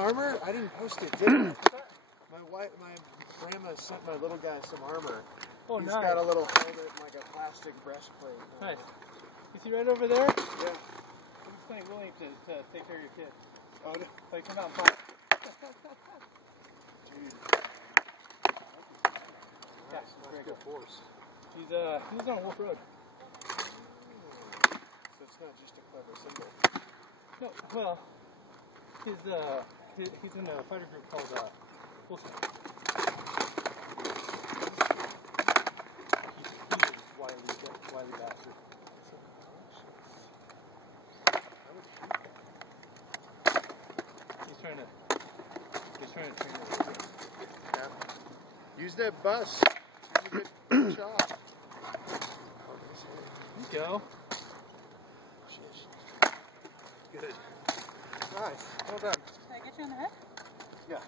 Armor? I didn't post it, did I? My grandma sent my little guy some armor. Oh, He's nice. got a little helmet and like a plastic breastplate. Nice. Is he right over there? Yeah. He's plenty willing to take care of your kid. Oh, no. Like, come out and fight. Dude. Yeah, Nice. Very good force. He's on Wolf Road. So it's not just a clever symbol. No, well, he's in a fighter group called Wolfman. He's a wily bastard. He's trying to train her. Yeah. Use that bus. Use a good shot. There you go. Good. Nice. Well done. Did I get you on the head? Yeah.